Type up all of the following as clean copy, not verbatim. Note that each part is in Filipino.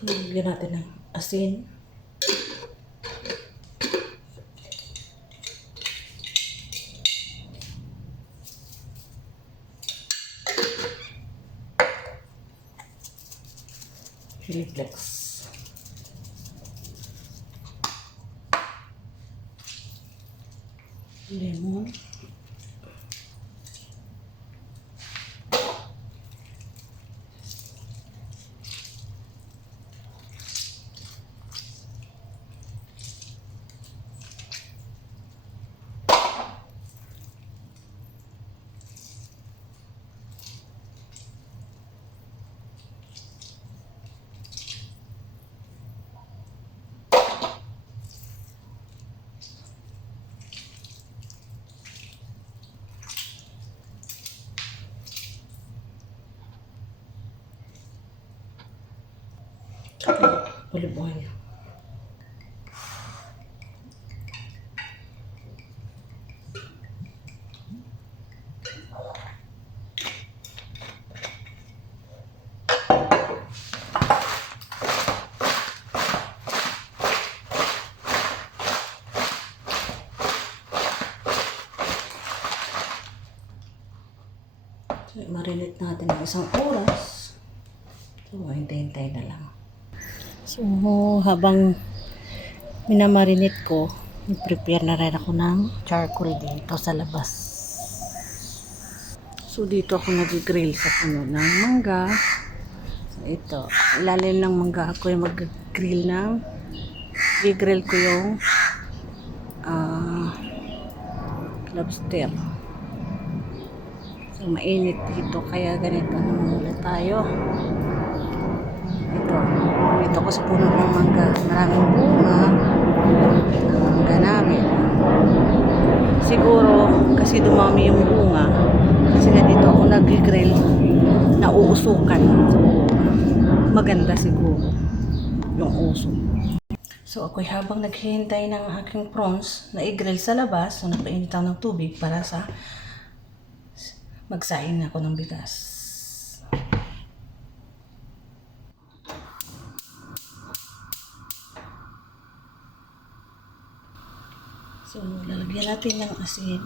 Lagyan natin ng asin. Chili flakes. Lemon. Olive oil. So, marinate natin ng isang oras. So, hintay-hintay na lang. So, habang minamarinate ko, prepare na rin ako ng charcoal dito sa labas. So, dito ako nag-grill sa puno ng mangga. So, ito. Ilalim ng mangga ako yung mag-grill ng i-grill ko yung lobster. So, mainit dito. Kaya ganito naman muna tayo. Ito ko sa puno ng mangga. Maraming bunga. Mangga namin. Siguro, kasi dumami yung bunga. Kasi nga dito ako nag-grill. Nauusukan. So, maganda siguro yung uso. So, ako'y habang naghihintay ng aking prawns na i-grill sa labas, so napainit ako ng tubig para sa magsaing ako ng bigas. So, lalagyan natin ng asin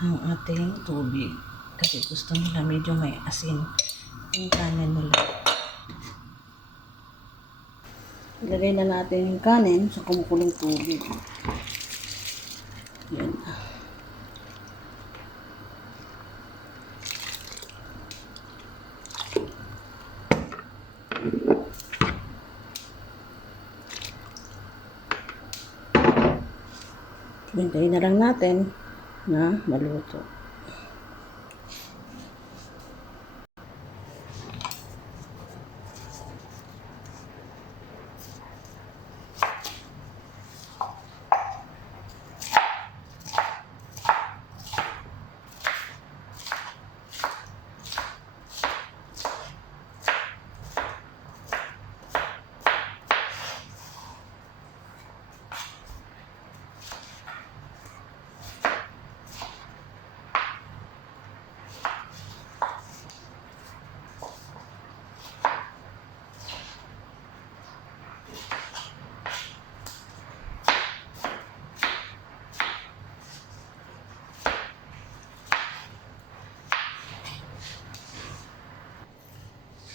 ang ating tubig. Kasi gusto nila medyo may asin yung kanin nila. Ilagay na natin yung kanin sa kumukulong tubig. Yan. Hintayin na lang natin na maluto.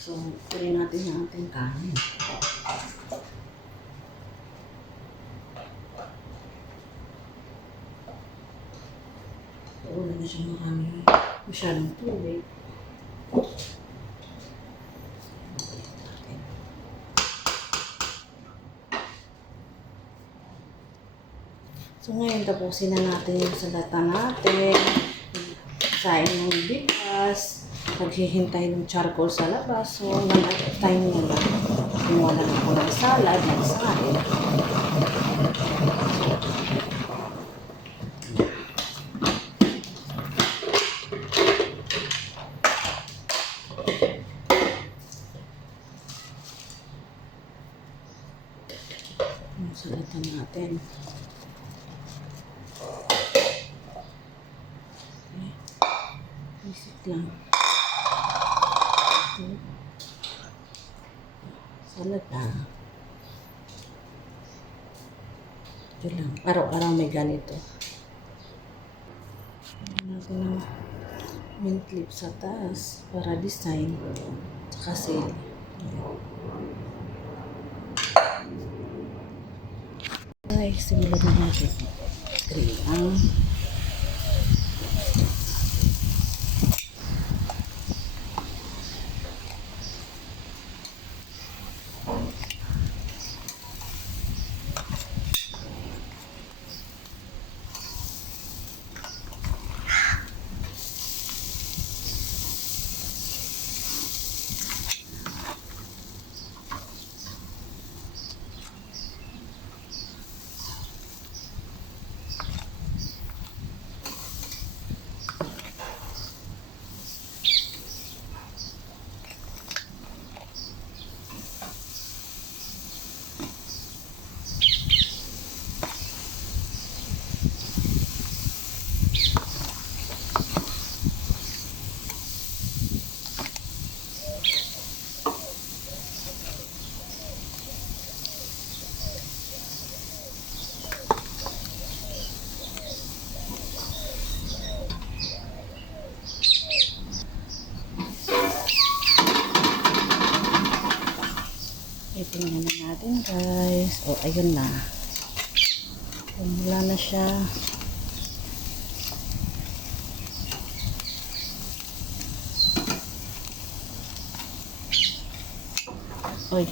So, tuloy natin yung ating kanin. Wala na siya masyadong tubig. So, ngayon tapusin na natin yung salata natin. Saing ng bigas. Paghihintay ng charcoal sa labas. So, time na lang. Kumuha na ako ng salad, ng saing. Yung salata natin. Okay. Basic lang. Salad na. Ito lang. Araw-araw may ganito. Natin ng mint clip sa taas para design. Tsaka sale. Ay, simulan na natin. 3 ang itingnan na natin guys. Oh, ayun na. Wala na siya. Oy.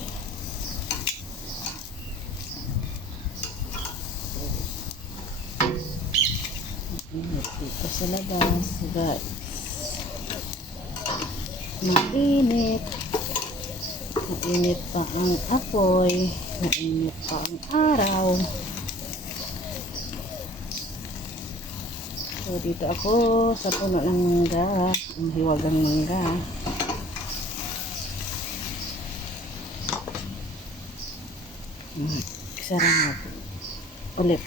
Dito sa labas, guys. Mainit. Mainit pa ang apoy. Mainit pa ang araw. So, dito ako sa puno ng mangga. Ang hiwagang mangga. Isara natin. Ulit.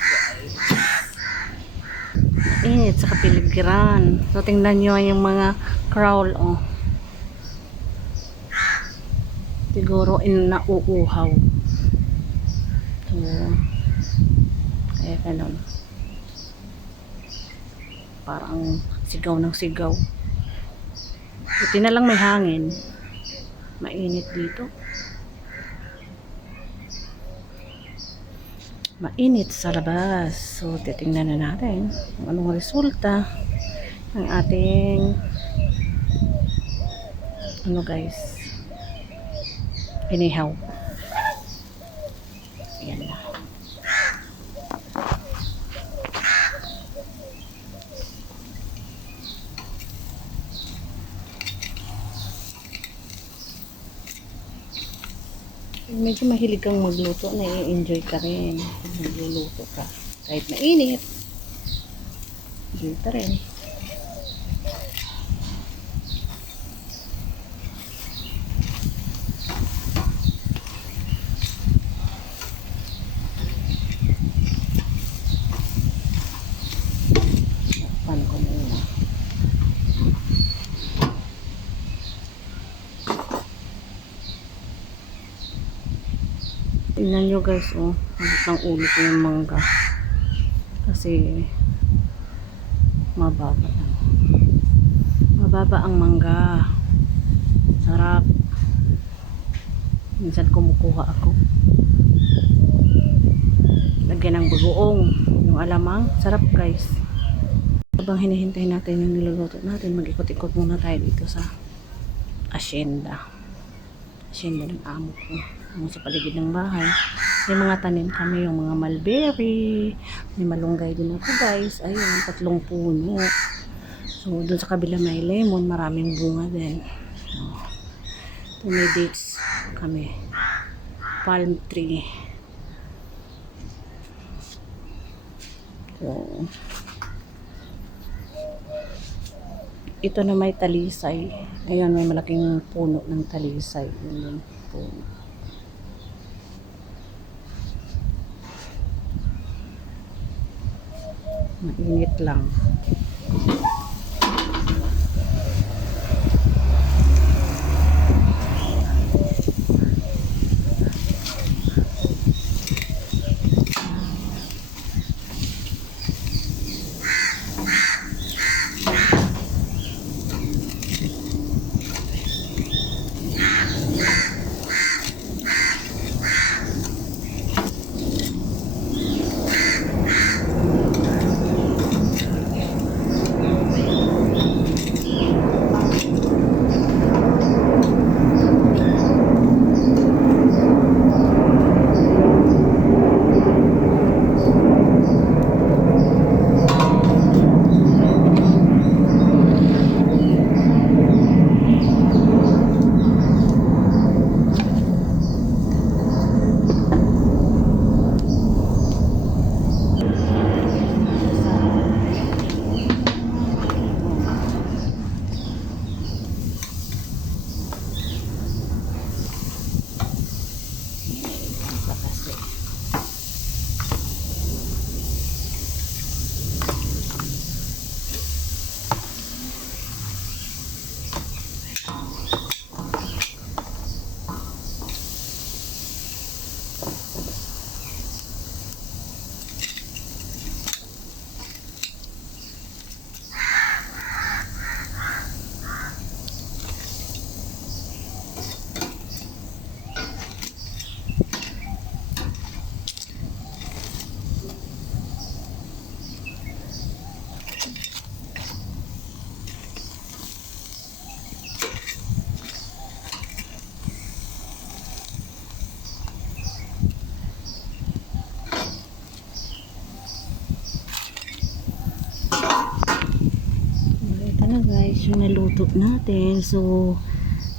Init sa kapiligiran. So, tingnan nyo yung mga crawl, oh. Siguro nauuhaw. So, kaya ganun. Parang sigaw ng sigaw. Buti na lang may hangin. Mainit dito. Mainit sa labas. So, titingnan na natin kung anong resulta ng ating guys, inihaw. Ayan na. Medyo mahilig kang magluto, na-enjoy ka rin. Magluluto ka. Kahit mainit, enjoy ka rin. Pan ko muna. Tingnan nyo guys, oh. Ang ulo ko yung mangga. Kasi mababa lang. Mababa ang mangga. Sarap. Minsan kumukuha ako. Lagyan ng bagoong. Yung alamang. Sarap guys. Habang hinihintay natin yung niluluto natin, mag-ikot-ikot muna tayo dito sa asyenda. Asyenda ng amo ko. Sa paligid ng bahay. May mga tanim kami, yung mga mulberry. May malunggay din ako guys. Ayun, 3 puno. So, dun sa kabila may lemon. Maraming bunga din. So, may dates kami. Palm tree. So, ito na may talisay. Ayun, may malaking puno ng talisay. Yun yung puno. Mainit lang. yung naluto natin. So,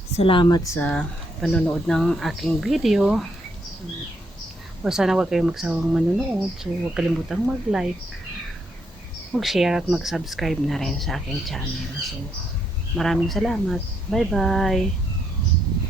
salamat sa panonood ng aking video. O sana huwag kayong magsawang manonood. So, huwag kalimutang mag-like, mag-share at mag-subscribe na rin sa aking channel. So, maraming salamat. Bye-bye!